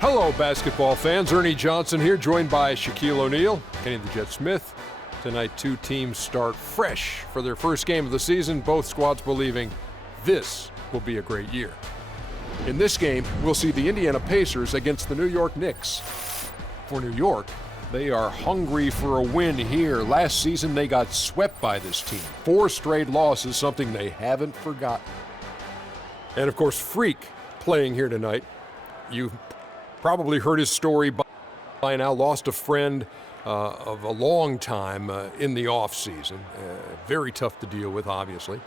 Hello, basketball fans. Ernie Johnson here, joined by Shaquille O'Neal, Kenny the Jet Smith. Tonight, two teams start fresh for their first game of the season, both squads believing this will be a great year. In this game, we'll see the Indiana Pacers against the New York Knicks. For New York, they are hungry for a win here. Last season, they got swept by this team. 4 straight losses, something they haven't forgotten. And of course, Freak playing here tonight. You've probably heard his story by now. Lost a friend of a long time in the off-season. Very tough to deal with, obviously.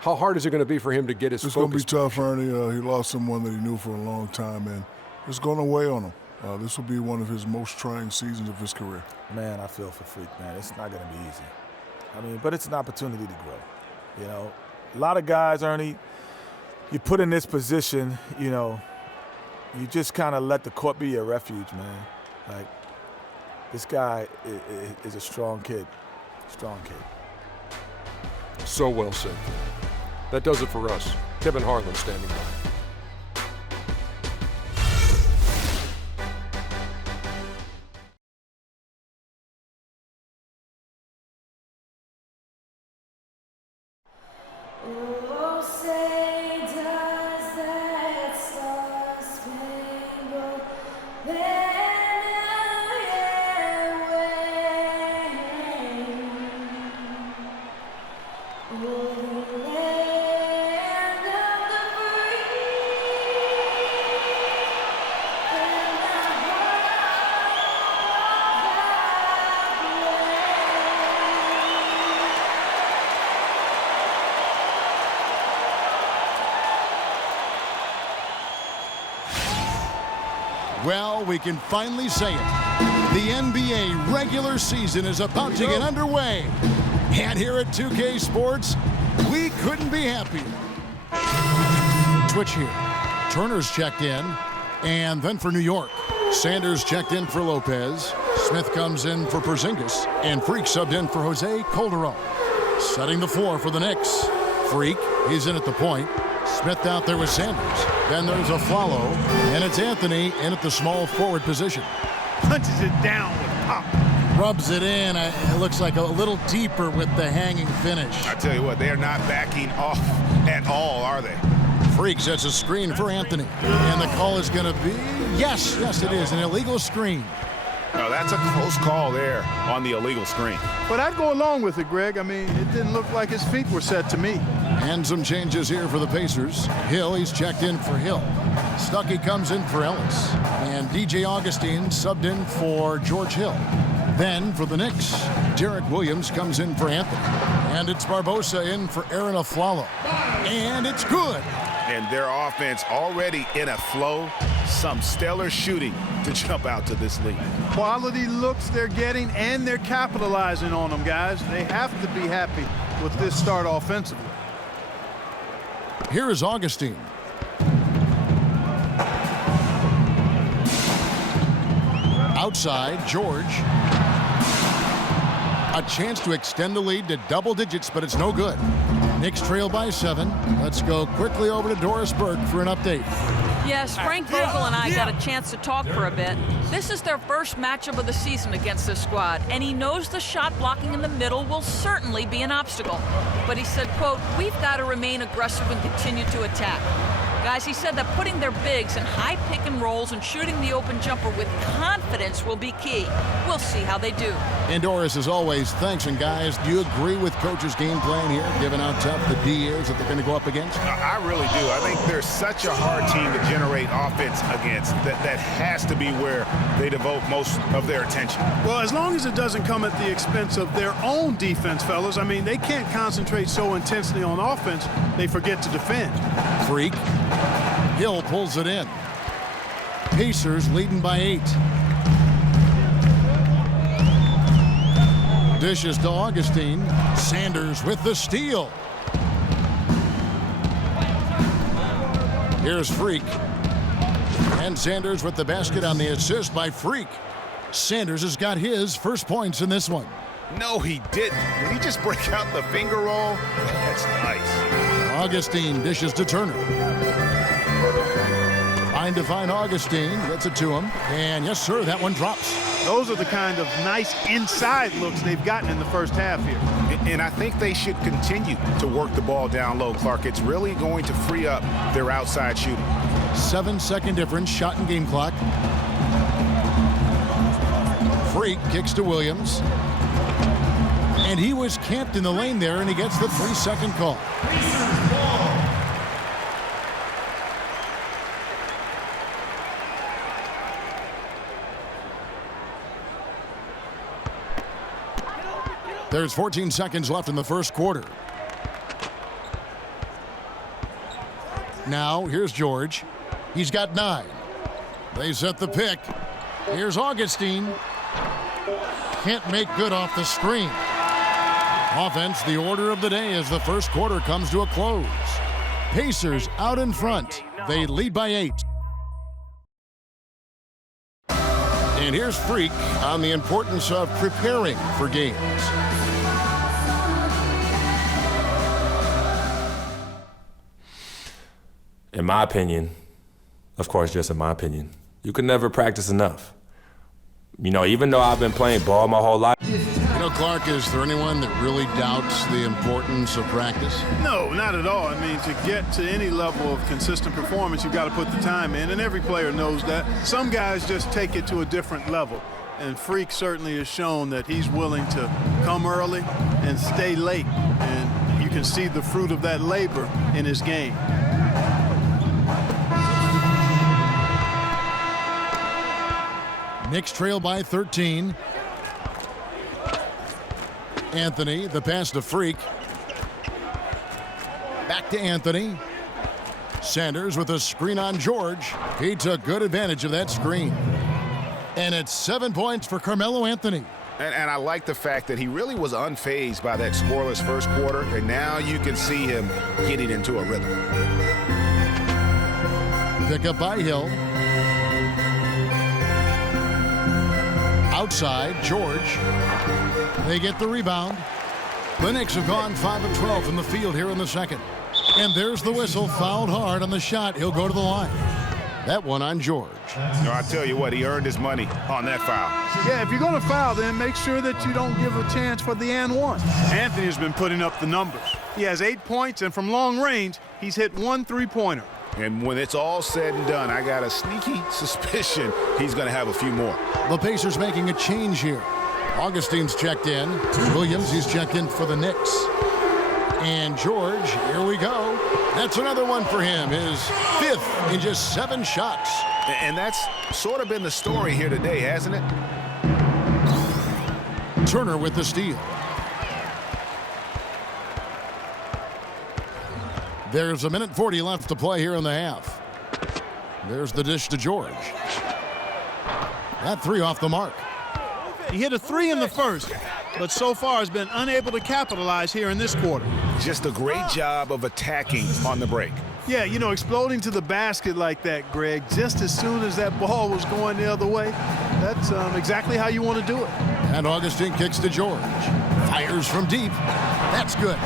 How hard is it going to be for him to get his focus? It's going to be tough, Ernie. He lost someone that he knew for a long time, and it's going to weigh on him. This will be one of his most trying seasons of his career. Man, I feel for Freak, man. It's not going to be easy. I mean, but it's an opportunity to grow. You know, a lot of guys, Ernie, you put in this position, you know, you just kind of let the court be your refuge, man. Like, this guy is a strong kid. Strong kid. So well said. That does it for us. Kevin Harlan standing by. Well, we can finally say it. The NBA regular season is about to get underway. And here at 2K Sports, we couldn't be happier. Twitch here. Turner's checked in. And then for New York, Sanders checked in for Lopez. Smith comes in for Porzingis. And Freak subbed in for Jose Calderon. Setting the floor for the Knicks. Freak, he's in at the point. Smith out there with Sanders. Then there's a follow, and it's Anthony in at the small forward position. Punches it down with pop. Rubs it in. It looks like a little deeper with the hanging finish. I tell you what, they are not backing off at all, are they? Freak sets a screen for Anthony. And the call is going to be, yes, it is, an illegal screen. No, that's a close call there on the illegal screen. But I'd go along with it, Greg. I mean, it didn't look like his feet were set to me. And some changes here for the Pacers. Hill, he's checked in for Hill. Stuckey comes in for Ellis. And DJ Augustine subbed in for George Hill. Then for the Knicks, Derek Williams comes in for Anthony. And it's Barbosa in for Aaron Aflalo. And it's good. And their offense already in a flow. Some stellar shooting to jump out to this lead. Quality looks they're getting, and they're capitalizing on them, guys. They have to be happy with this start offensively. Here is Augustine. Outside, George. A chance to extend the lead to double digits, but it's no good. Knicks trail by 7. Let's go quickly over to Doris Burke for an update. Yes, Frank Vogel and I got a chance to talk for a bit. This is their first matchup of the season against this squad, and he knows the shot blocking in the middle will certainly be an obstacle. But he said, quote, "We've got to remain aggressive and continue to attack." Guys, he said that putting their bigs in high pick and rolls and shooting the open jumper with confidence will be key. We'll see how they do. And Doris, as always, thanks. And guys, do you agree with Coach's game plan here, given how tough the D is that they're going to go up against? I really do. I think they're such a hard team to generate offense against. That has to be where they devote most of their attention. Well, as long as it doesn't come at the expense of their own defense, fellas. I mean, they can't concentrate so intensely on offense, they forget to defend. Freak. Hill pulls it in. Pacers leading by 8. Dishes to Augustine. Sanders with the steal. Here's Freak. And Sanders with the basket on the assist by Freak. Sanders has got his first points in this one. No, he didn't. Did he just break out the finger roll? That's nice. Augustine dishes to Turner. trying to find Augustine. Gets it to him. And yes, sir, that one drops. Those are the kind of nice inside looks they've gotten in the first half here. And I think they should continue to work the ball down low, Clark. It's really going to free up their outside shooting. 7-second difference, shot and game clock. Freak kicks to Williams. And he was camped in the lane there, and he gets the 3-second call. There's 14 seconds left in the first quarter. Now, here's George. He's got 9. They set the pick. Here's Augustine. Can't make good off the screen. Offense, the order of the day as the first quarter comes to a close. Pacers out in front. They lead by 8. And here's Freak on the importance of preparing for games. In my opinion, of course, just in my opinion, you can never practice enough. You know, even though I've been playing ball my whole life. You know, Clark, is there anyone that really doubts the importance of practice? No, not at all. I mean, to get to any level of consistent performance, you've got to put the time in, and every player knows that. Some guys just take it to a different level, and Freak certainly has shown that he's willing to come early and stay late, and you can see the fruit of that labor in his game. Knicks trail by 13. Anthony, the pass to Freak. Back to Anthony. Sanders with a screen on George. He took good advantage of that screen. And it's 7 points for Carmelo Anthony. And I like the fact that he really was unfazed by that scoreless first quarter, and now you can see him getting into a rhythm. Pick up by Hill. Outside, George. They get the rebound. The Knicks have gone 5 of 12 from the field here in the second. And there's the whistle, fouled hard on the shot. He'll go to the line. That one on George. No, I tell you what, he earned his money on that foul. Yeah, if you're going to foul, then make sure that you don't give a chance for the and one. Anthony has been putting up the numbers. He has 8 points, and from long range, he's hit 1 3-pointer. And when it's all said and done, I got a sneaky suspicion he's going to have a few more. The Pacers making a change here. Augustine's checked in. Williams, he's checked in for the Knicks. And George, here we go. That's another one for him. His 5th in just 7 shots. And that's sort of been the story here today, hasn't it? Turner with the steal. There's 1:40 left to play here in the half. There's the dish to George. That 3 off the mark. He hit a 3 in the first, but so far has been unable to capitalize here in this quarter. Just a great job of attacking on the break. Yeah, you know, exploding to the basket like that, Greg, just as soon as that ball was going the other way, that's exactly how you want to do it. And Augustine kicks to George. Fires from deep. That's good.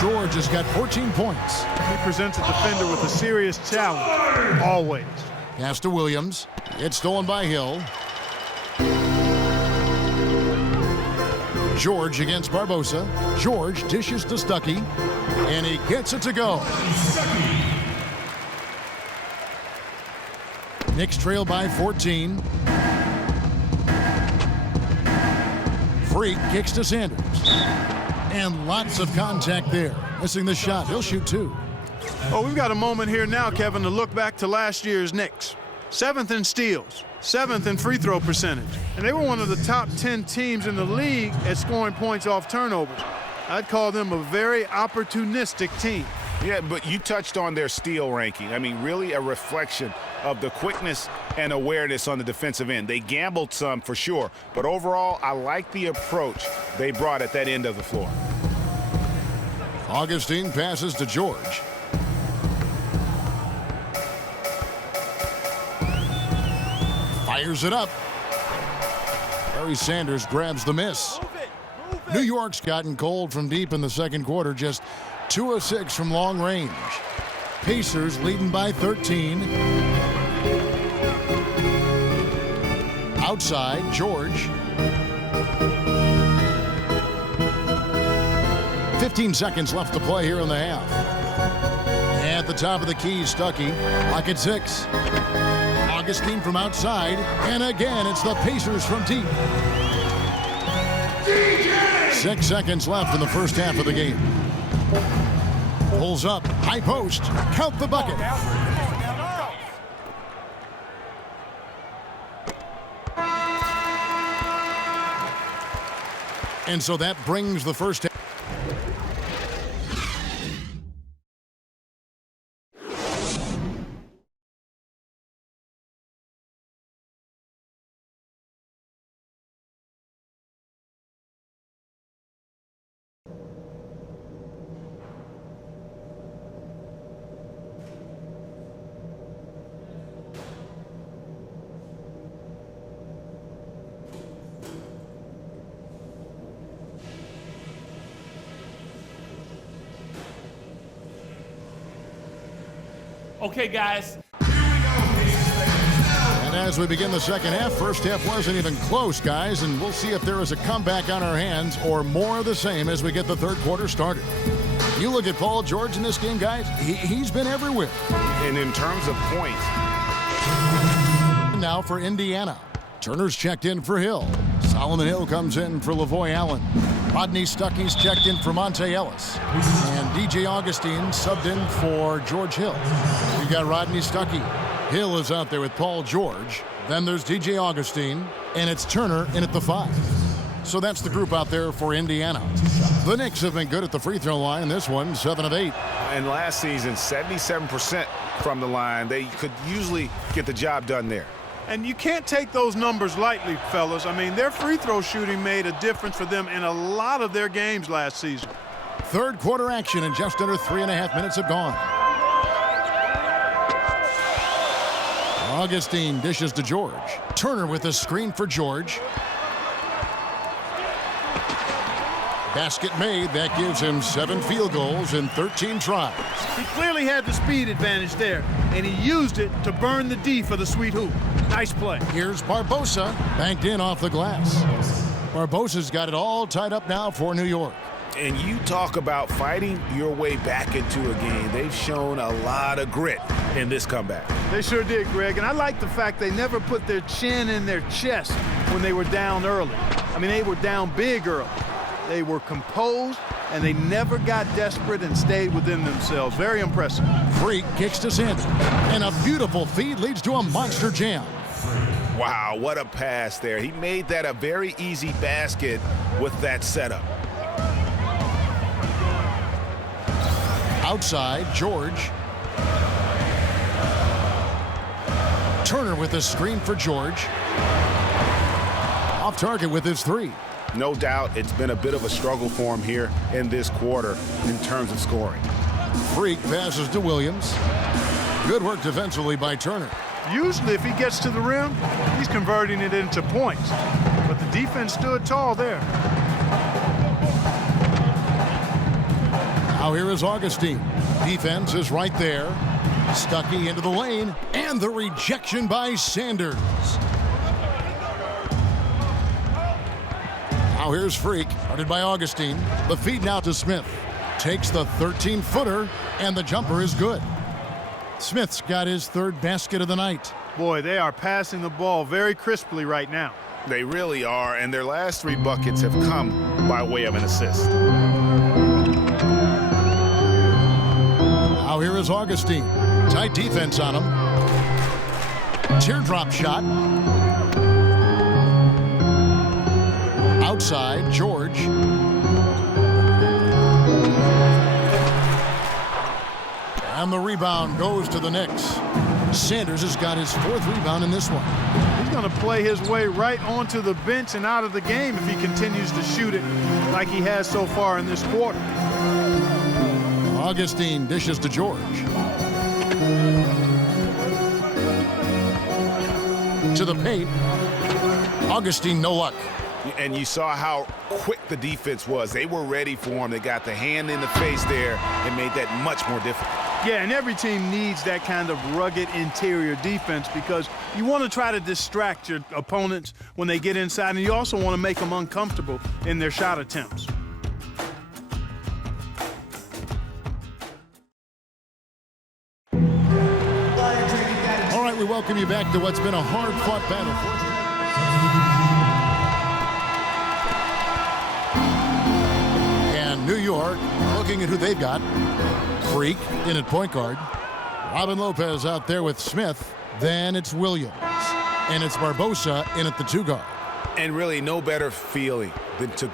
George has got 14 points. He presents a defender with a serious challenge, always. Pass to Williams. It's stolen by Hill. George against Barbosa. George dishes to Stuckey. And he gets it to go. Knicks trail by 14. Freak kicks to Sanders. And lots of contact there. Missing the shot. He'll shoot 2. Oh, we've got a moment here now, Kevin, to look back to last year's Knicks. 7th in steals, 7th in free throw percentage. And they were one of the top 10 teams in the league at scoring points off turnovers. I'd call them a very opportunistic team. Yeah, but you touched on their steal ranking. I mean, really a reflection of the quickness and awareness on the defensive end. They gambled some for sure, but overall, I like the approach they brought at that end of the floor. Augustine passes to George. Fires it up. Barry Sanders grabs the miss. New York's gotten cold from deep in the second quarter, just 2 of 6 from long range. Pacers leading by 13. Outside, George. 15 seconds left to play here in the half. At the top of the key, Stuckey. Lock at 6. Augustine from outside. And again, it's the Pacers from deep. 6 seconds left in the first half of the game. Pulls up. High post. Count the bucket. And so that brings the first half. Okay, guys. And as we begin the second half, first half wasn't even close, guys, and we'll see if there is a comeback on our hands or more of the same as we get the third quarter started. You look at Paul George in this game, guys, he's been everywhere. And in terms of points. Now for Indiana. Turner's checked in for Hill. Solomon Hill comes in for Lavoy Allen. Rodney Stuckey's checked in for Monte Ellis. And DJ Augustine subbed in for George Hill. You've got Rodney Stuckey. Hill is out there with Paul George. Then there's DJ Augustine. And it's Turner in at the 5. So that's the group out there for Indiana. The Knicks have been good at the free throw line. This one, 7 of 8. And last season, 77% from the line. They could usually get the job done there. And you can't take those numbers lightly, fellas. I mean, their free throw shooting made a difference for them in a lot of their games last season. Third quarter action, and just under 3.5 minutes have gone. Augustine dishes to George. Turner with a screen for George. Basket made. That gives him 7 field goals in 13 tries. He clearly had the speed advantage there, and he used it to burn the D for the sweet hoop. Nice play. Here's Barbosa, banked in off the glass. Barbosa's got it all tied up now for New York. And you talk about fighting your way back into a game. They've shown a lot of grit in this comeback. They sure did, Greg, and I like the fact they never put their chin in their chest when they were down early. I mean, they were down big early. They were composed, and they never got desperate and stayed within themselves. Very impressive. Freak kicks to Sandy, and a beautiful feed leads to a monster jam. Wow, what a pass there. He made that a very easy basket with that setup. Outside, George. Turner with a screen for George. Off target with his 3. No doubt it's been a bit of a struggle for him here in this quarter in terms of scoring. Freak passes to Williams. Good work defensively by Turner. Usually if he gets to the rim, he's converting it into points. But the defense stood tall there. Now here is Augustine. Defense is right there. Stuckey into the lane, and the rejection by Sanders. Now here's Freak, guarded by Augustine. The feed now to Smith. Takes the 13-footer, and the jumper is good. Smith's got his 3rd basket of the night. Boy, they are passing the ball very crisply right now. They really are, and their last 3 buckets have come by way of an assist. Now here is Augustine. Tight defense on him. Teardrop shot. Outside, George. And the rebound goes to the Knicks. Sanders has got his 4th rebound in this one. He's going to play his way right onto the bench and out of the game if he continues to shoot it like he has so far in this quarter. Augustine dishes to George. To the paint. Augustine, no luck. And you saw how quick the defense was. They were ready for him. They got the hand in the face there and made that much more difficult. Yeah, and every team needs that kind of rugged interior defense because you want to try to distract your opponents when they get inside, and you also want to make them uncomfortable in their shot attempts. All right, we welcome you back to what's been a hard-fought battle. And New York looking at who they've got. Freak in at point guard. Robin Lopez out there with Smith. Then it's Williams. And it's Barbosa in at the 2 guard. And really no better feeling than to go